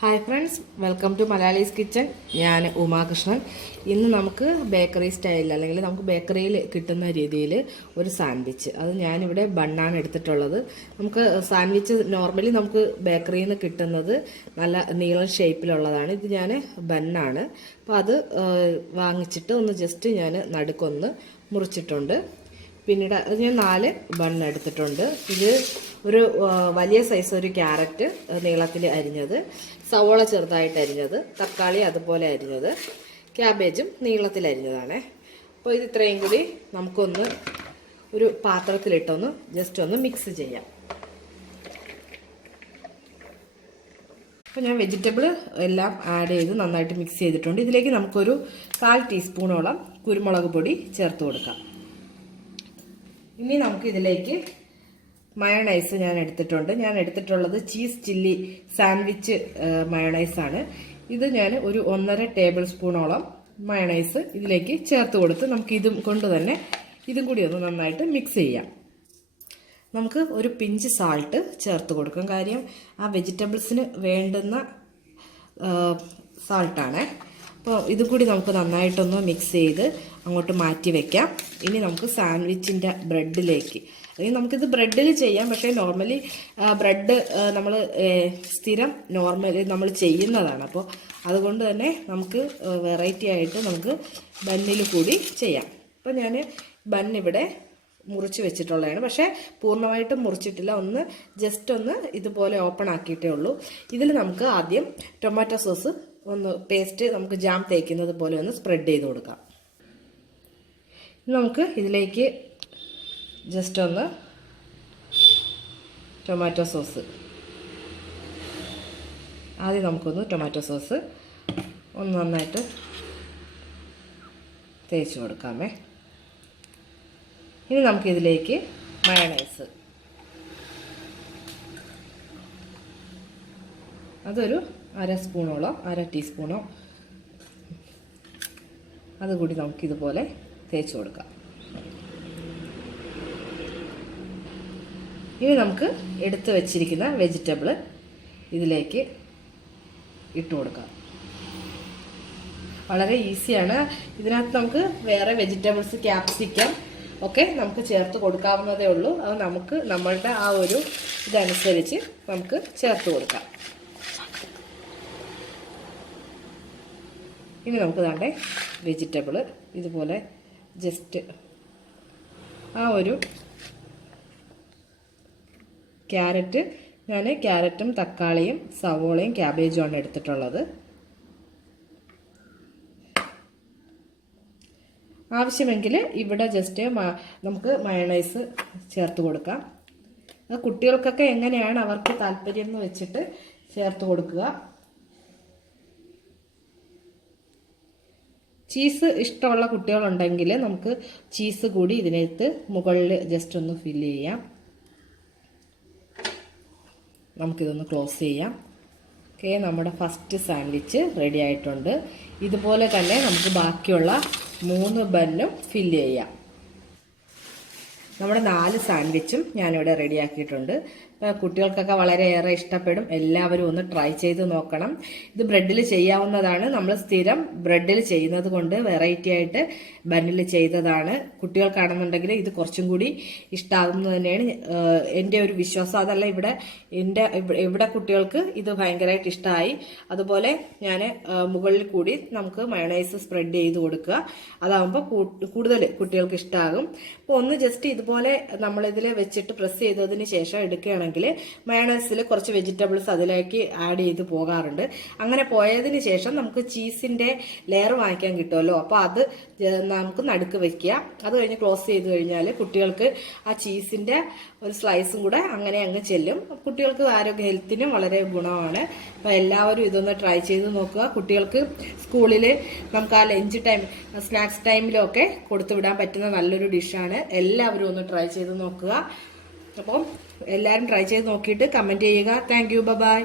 Hi friends, welcome to Malayalees kitchen. ഞാൻ ഉമാകൃഷ്ണൻ. ഇന്ന് നമുക്ക് ബേക്കറി സ്റ്റൈലിൽ അല്ലെങ്കിൽ നമുക്ക് ബേക്കറിയിൽ കിട്ടുന്ന രീതിയിൽ ഒരു സാൻഡ്വിച്ച്, അത് ഞാനിവിടെ ബണ്ണാണ് എടുത്തിട്ടുള്ളത്. നമുക്ക് സാൻഡ്വിച്ച് നോർമലി നമുക്ക് ബേക്കറിയിൽ നിന്ന് കിട്ടുന്നത് നല്ല നീളം ഷേപ്പിലുള്ളതാണ്. ഇത് ഞാൻ ബണ്ണാണ്. അപ്പോൾ അത് വാങ്ങിച്ചിട്ട് ഒന്ന് ജസ്റ്റ് ഞാൻ നടുക്കൊന്ന് മുറിച്ചിട്ടുണ്ട്. പിന്നീട് അത് ഞാൻ 4 ബണ്ണ് എടുത്തിട്ടുണ്ട്. ഇത് ഒരു വലിയ സൈസ് ഒരു ക്യാരറ്റ് നീളത്തിൽ അരിഞ്ഞത്, സവോള ചെറുതായിട്ട് അരിഞ്ഞത്, തക്കാളി അതുപോലെ അരിഞ്ഞത്, ക്യാബേജും നീളത്തിൽ അരിഞ്ഞതാണ്. അപ്പോൾ ഇത് ഇത്രയും കൂടി നമുക്കൊന്ന് ഒരു പാത്രത്തിലിട്ടൊന്ന് ജസ്റ്റ് ഒന്ന് മിക്സ് ചെയ്യാം. അപ്പോൾ ഞാൻ വെജിറ്റബിൾ എല്ലാം ആഡ് ചെയ്ത് നന്നായിട്ട് മിക്സ് ചെയ്തിട്ടുണ്ട്. ഇതിലേക്ക് നമുക്കൊരു 1/4 ടീസ്പൂണോളം കുരുമുളക് പൊടി ചേർത്ത് കൊടുക്കാം. ഇനി നമുക്ക് ഇതിലേക്ക് മയോണൈസ് ഞാൻ എടുത്തിട്ടുണ്ട്. ഞാൻ എടുത്തിട്ടുള്ളത് ചീസ് ചില്ലി സാൻഡ്വിച്ച് മയോണൈസാണ്. ഇത് ഞാൻ ഒരു 1.5 ടേബിൾ സ്പൂണോളം മയോണൈസ് ഇതിലേക്ക് ചേർത്ത് കൊടുത്ത് നമുക്ക് ഇതും കൊണ്ട് തന്നെ ഇതും കൂടി ഒന്ന് നന്നായിട്ട് മിക്സ് ചെയ്യാം. നമുക്ക് ഒരു പിഞ്ച് സാൾട്ട് ചേർത്ത് കൊടുക്കാം. കാര്യം ആ വെജിറ്റബിൾസിന് വേണ്ടുന്ന സാൾട്ടാണ്. അപ്പോൾ ഇതും കൂടി നമുക്ക് നന്നായിട്ടൊന്ന് മിക്സ് ചെയ്ത് അങ്ങോട്ട് മാറ്റി വെക്കാം. ഇനി നമുക്ക് സാൻഡ്വിച്ചിൻ്റെ ബ്രെഡിലേക്ക്, അല്ലെങ്കിൽ നമുക്കിത് ബ്രെഡിൽ ചെയ്യാം. പക്ഷേ നോർമലി ബ്രെഡ് നമ്മൾ സ്ഥിരം നോർമലി നമ്മൾ ചെയ്യുന്നതാണ്. അപ്പോൾ അതുകൊണ്ട് തന്നെ നമുക്ക് വെറൈറ്റി ആയിട്ട് നമുക്ക് ബണ്ണിൽ കൂടി ചെയ്യാം. അപ്പോൾ ഞാൻ ബണ്ണിവിടെ മുറിച്ച് വെച്ചിട്ടുള്ളതാണ്. പക്ഷേ പൂർണ്ണമായിട്ടും മുറിച്ചിട്ടില്ല. ഒന്ന് ജസ്റ്റ് ഒന്ന് ഇതുപോലെ ഓപ്പൺ ആക്കിയിട്ടേ ഉള്ളൂ. ഇതിൽ നമുക്ക് ആദ്യം ടൊമാറ്റോ സോസ് ഒന്ന് പേസ്റ്റ് നമുക്ക് ജാം തേക്കുന്നത് പോലെ ഒന്ന് സ്പ്രെഡ് ചെയ്ത് കൊടുക്കാം. നമുക്ക് ഇതിലേക്ക് ജസ്റ്റ് ഒന്ന് ടൊമാറ്റോ സോസ്, ആദ്യം നമുക്കൊന്ന് ടൊമാറ്റോ സോസ് ഒന്ന് നന്നായിട്ട് തേച്ച് കൊടുക്കാമേ. ഇനി നമുക്കിതിലേക്ക് മയോണൈസ്, അതൊരു 1/2 സ്പൂണോളം, 1/2 ടീസ്പൂണോ അതുകൂടി നമുക്കിതുപോലെ തേച്ച് കൊടുക്കാം. ഇനി നമുക്ക് എടുത്ത് വെച്ചിരിക്കുന്ന വെജിറ്റബിൾ ഇതിലേക്ക് ഇട്ട് കൊടുക്കാം. വളരെ ഈസിയാണ്. ഇതിനകത്ത് നമുക്ക് വേറെ വെജിറ്റബിൾസ്, ക്യാപ്സിക്കം ഒക്കെ നമുക്ക് ചേർത്ത് കൊടുക്കാവുന്നതേ ഉള്ളൂ. അത് നമുക്ക് നമ്മളുടെ ആ ഒരു ഇതനുസരിച്ച് നമുക്ക് ചേർത്ത് കൊടുക്കാം. ഇനി നമുക്ക് വേണ്ട വെജിറ്റബിൾ ഇതുപോലെ ജസ്റ്റ് ആ ഒരു ക്യാരറ്റ്, ഞാൻ ക്യാരറ്റും തക്കാളിയും സവോളയും ക്യാബേജുമാണ് എടുത്തിട്ടുള്ളത്. ആവശ്യമെങ്കിൽ ഇവിടെ ജസ്റ്റ് നമുക്ക് മയോണൈസ് ചേർത്ത് കൊടുക്കാം. അത് കുട്ടികൾക്കൊക്കെ എങ്ങനെയാണ് അവർക്ക് താല്പര്യം എന്ന് വെച്ചിട്ട് ചേർത്ത് കൊടുക്കുക. ചീസ് ഇഷ്ടമുള്ള കുട്ടികളുണ്ടെങ്കിൽ നമുക്ക് ചീസ് കൂടി ഇതിനകത്ത് മുകളിൽ ജസ്റ്റ് ഒന്ന് ഫില്ല് ചെയ്യാം. നമുക്കിതൊന്ന് ക്ലോസ് ചെയ്യാം. ഓക്കെ, നമ്മുടെ ഫസ്റ്റ് സാൻഡ്വിച്ച് റെഡി ആയിട്ടുണ്ട്. ഇതുപോലെ തന്നെ നമുക്ക് ബാക്കിയുള്ള 3 ബന്നും ഫില്ല് ചെയ്യാം. നമ്മുടെ 4 സാൻഡ്വിച്ചും ഞാനിവിടെ റെഡിയാക്കിയിട്ടുണ്ട്. കുട്ടികൾക്കൊക്കെ വളരെയേറെ ഇഷ്ടപ്പെടും. എല്ലാവരും ഒന്ന് ട്രൈ ചെയ്ത് നോക്കണം. ഇത് ബ്രെഡിൽ ചെയ്യാവുന്നതാണ്. നമ്മൾ സ്ഥിരം ബ്രെഡിൽ ചെയ്യുന്നത് കൊണ്ട് വെറൈറ്റി ആയിട്ട് ബണ്ണിൽ ചെയ്തതാണ്. കുട്ടികൾക്കാണെന്നുണ്ടെങ്കിൽ ഇത് കുറച്ചും കൂടി ഇഷ്ടമാകുന്നത് തന്നെയാണ് എൻ്റെ ഒരു വിശ്വാസം. അതല്ല, ഇവിടെ കുട്ടികൾക്ക് ഇത് ഭയങ്കരമായിട്ട് ഇഷ്ടമായി. അതുപോലെ ഞാൻ മുകളിൽ കൂടി നമുക്ക് മയോണൈസ് സ്പ്രെഡ് ചെയ്ത് കൊടുക്കുക. അതാകുമ്പോൾ കൂടുതൽ കുട്ടികൾക്ക് ഇഷ്ടമാകും. അപ്പോൾ ഒന്ന് ജസ്റ്റ് ഇതുപോലെ നമ്മളിതിൽ വെച്ചിട്ട് പ്രസ് ചെയ്തതിന് ശേഷം എടുക്കുകയാണെങ്കിൽ മയോണൈസിൽ കുറച്ച് വെജിറ്റബിൾസ് അതിലേക്ക് ആഡ് ചെയ്ത് പോകാറുണ്ട്. അങ്ങനെ പോയതിന് ശേഷം നമുക്ക് ചീസിൻ്റെ ലെയർ വാങ്ങിക്കാൻ കിട്ടുമല്ലോ. അപ്പോൾ അത് നമുക്ക് നടുക്ക് വെക്കുക. അത് കഴിഞ്ഞ് ക്ലോസ് ചെയ്ത് കഴിഞ്ഞാൽ കുട്ടികൾക്ക് ആ ചീസിൻ്റെ ഒരു സ്ലൈസും കൂടെ അങ്ങനെ അങ്ങ് ചെല്ലും. കുട്ടികൾക്ക് ആരോഗ്യ ഹെൽത്തിനും വളരെ ഗുണമാണ്. അപ്പോൾ എല്ലാവരും ഇതൊന്ന് ട്രൈ ചെയ്ത് നോക്കുക. കുട്ടികൾക്ക് സ്കൂളിൽ നമുക്ക് ആ ലഞ്ച് ടൈം, സ്നാക്സ് ടൈമിലൊക്കെ കൊടുത്തു വിടാൻ പറ്റുന്ന നല്ലൊരു ഡിഷാണ്. എല്ലാവരും ഒന്ന് ട്രൈ ചെയ്ത് നോക്കുക. അപ്പം എല്ലാവരും ട്രൈ ചെയ്ത് നോക്കിയിട്ട് കമൻറ്റ് ചെയ്യുക. Thank you, by.